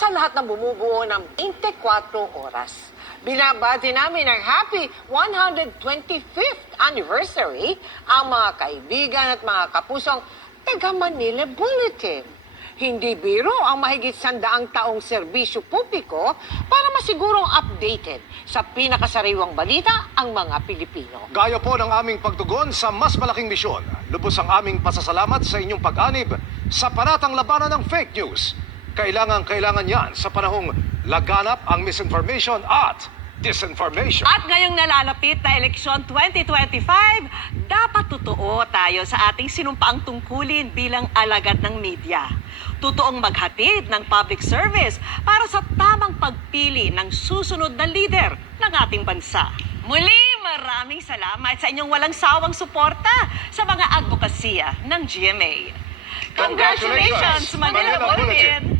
sa lahat ng bumubuo ng 24 oras. Binabati namin ang happy 125th anniversary ang mga kaibigan at mga kapusong taga Manila Bulletin. Hindi biro ang mahigit 100 taong serbisyo publiko para masigurong updated sa pinakasariwang balita ang mga Pilipino. Gaya po ng aming pagtugon sa mas malaking misyon, lubos ang aming pasasalamat sa inyong pag-anib sa paratang labanan ng fake news. Kailangan yan sa panahong laganap ang misinformation at disinformation. At ngayong nalalapit na eleksyon 2025, dapat totoo tayo sa ating sinumpaang tungkulin bilang alagad ng media. Totoong maghatid ng public service para sa tamang pagpili ng susunod na leader ng ating bansa. Muli, maraming salamat sa inyong walang sawang suporta sa mga advokasya ng GMA. Congratulations, Manila Bulletin!